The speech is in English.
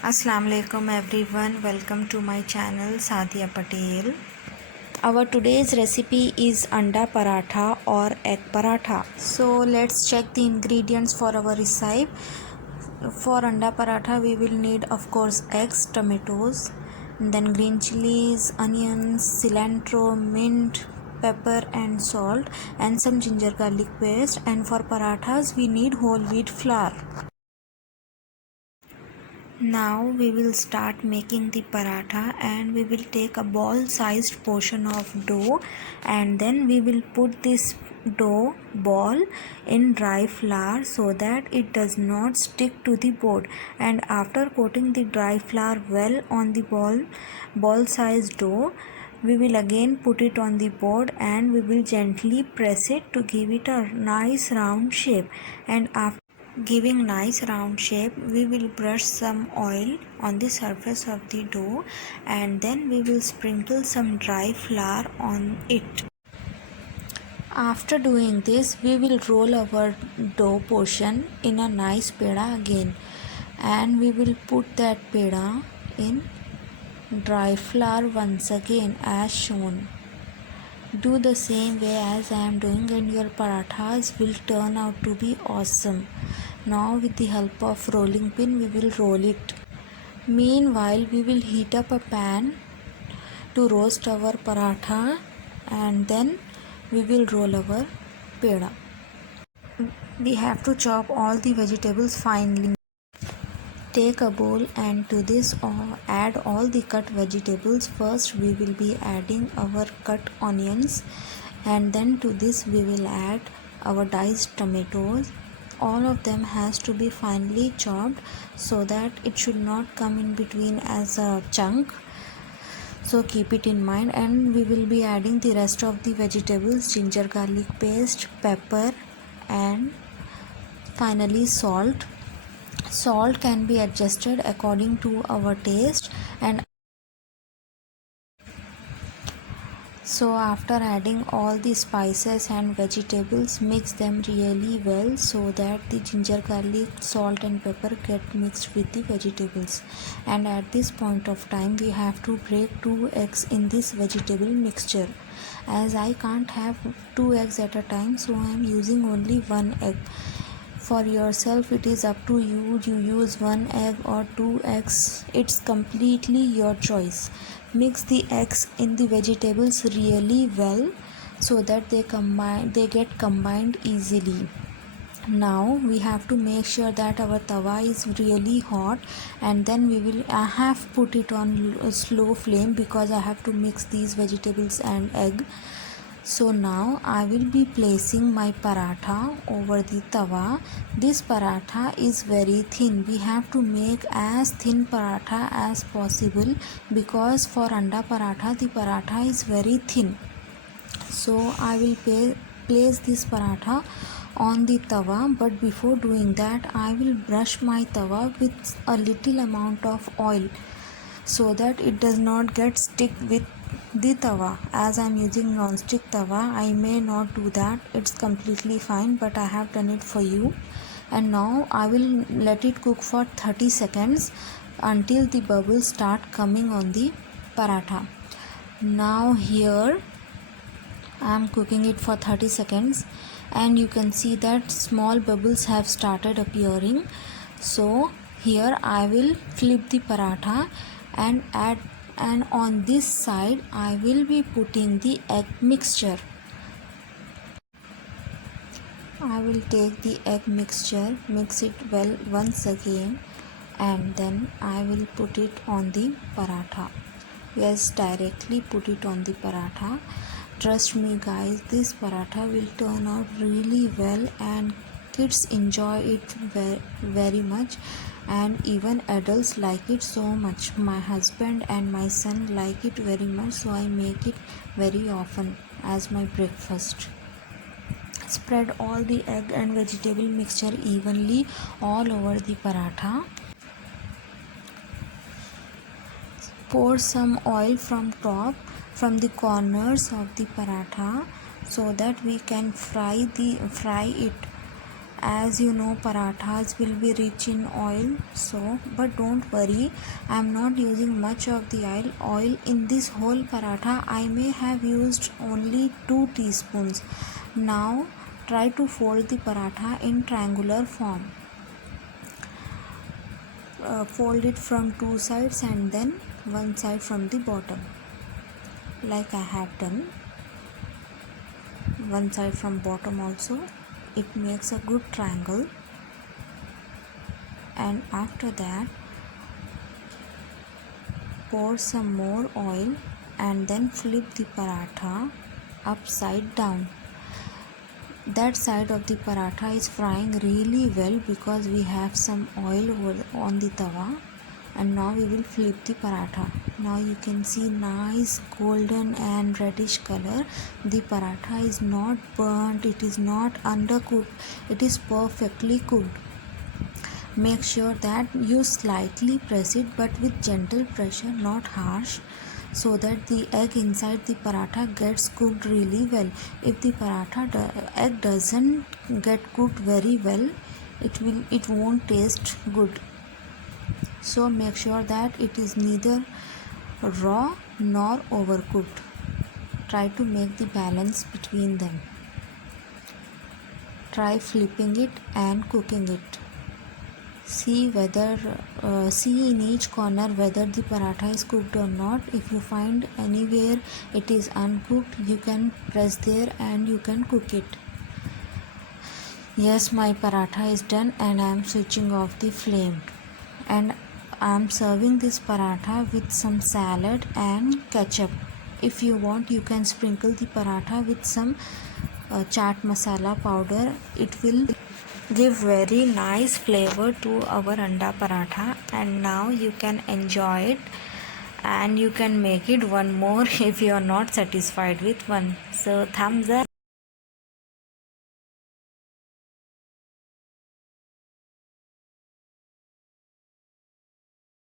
Assalamu alaikum everyone, welcome to my channel Sadia Patel. Our today's recipe is anda paratha or egg paratha. So let's check the ingredients for our recipe. For anda paratha we will need of course eggs, tomatoes, then green chilies, onions, cilantro, mint, pepper and salt, and some ginger garlic paste. And for parathas we need whole wheat flour. Now we will start making the paratha, and we will take a ball sized portion of dough, and then we will put this dough ball in dry flour so that it does not stick to the board. And after coating the dry flour well on the ball sized dough, we will again put it on the board and we will gently press it to give it a nice round shape. And after giving nice round shape, we will brush some oil on the surface of the dough, and then we will sprinkle some dry flour on it. After doing this, we will roll our dough portion in a nice peda again, and we will put that peda in dry flour once again as shown. Do the same way as I am doing and your parathas will turn out to be awesome. Now with the help of rolling pin we will roll it. Meanwhile we will heat up a pan to roast our paratha, and then we will roll our peda. We have to chop all the vegetables finely. Take a bowl and to this add all the cut vegetables. First we will be adding our cut onions, and then to this we will add our diced tomatoes. All of them has to be finely chopped so that it should not come in between as a chunk, so keep it in mind. And we will be adding the rest of the vegetables, ginger garlic paste, pepper, and finally salt. Salt can be adjusted according to our taste. And so after adding all the spices and vegetables, mix them really well so that the ginger garlic, salt and pepper get mixed with the vegetables. And at this point of time we have to break 2 eggs in this vegetable mixture. As I can't have 2 eggs at a time, so I am using only 1 egg. For yourself it is up to you use 1 egg or 2 eggs, it's completely your choice. Mix the eggs in the vegetables really well so that they get combined easily. Now we have to make sure that our tawa is really hot, and then I have put it on a slow flame because I have to mix these vegetables and egg. So now I will be placing my paratha over the tawa. This paratha is very thin. We have to make as thin paratha as possible because for anda paratha the paratha is very thin. So I will place this paratha on the tawa, but before doing that I will brush my tawa with a little amount of oil so that it does not get stick with the tawa. As I am using non-stick tawa, I may not do that, it's completely fine, but I have done it for you. And now I will let it cook for 30 seconds until the bubbles start coming on the paratha. Now here I am cooking it for 30 seconds and you can see that small bubbles have started appearing. So here I will flip the paratha and on this side I will be putting the egg mixture. I will take the egg mixture, mix it well once again, and then I will put it on the paratha. Yes, directly put it on the paratha. Trust me guys, this paratha will turn out really well and kids enjoy it very much, and even adults like it so much. My husband and my son like it very much, so I make it very often as my breakfast. Spread all the egg and vegetable mixture evenly all over the paratha. Pour some oil from top, from the corners of the paratha, so that we can fry it. As you know, parathas will be rich in oil, so but don't worry, I am not using much of the oil in this whole paratha. I may have used only 2 teaspoons. Now try to fold the paratha in triangular form. Fold it from 2 sides and then one side from the bottom, like I have done. One side from bottom also. It makes a good triangle. And after that, pour some more oil and then flip the paratha upside down. That side of the paratha is frying really well because we have some oil on the tawa. And now we will flip the paratha. Now you can see nice golden and reddish color. The paratha is not burnt, it is not undercooked, it is perfectly cooked. Make sure that you slightly press it, but with gentle pressure, not harsh, so that the egg inside the paratha gets cooked really well. If the egg doesn't get cooked very well, it won't taste good. So make sure that it is neither raw nor overcooked. Try to make the balance between them. Try flipping it and cooking it. See in each corner whether the paratha is cooked or not. If you find anywhere it is uncooked, you can press there and you can cook it. Yes, my paratha is done and I am switching off the flame. And I am serving this paratha with some salad and ketchup. If you want, you can sprinkle the paratha with some chaat masala powder. It will give very nice flavor to our anda paratha. And now you can enjoy it, and you can make it one more if you are not satisfied with one. So thumbs up.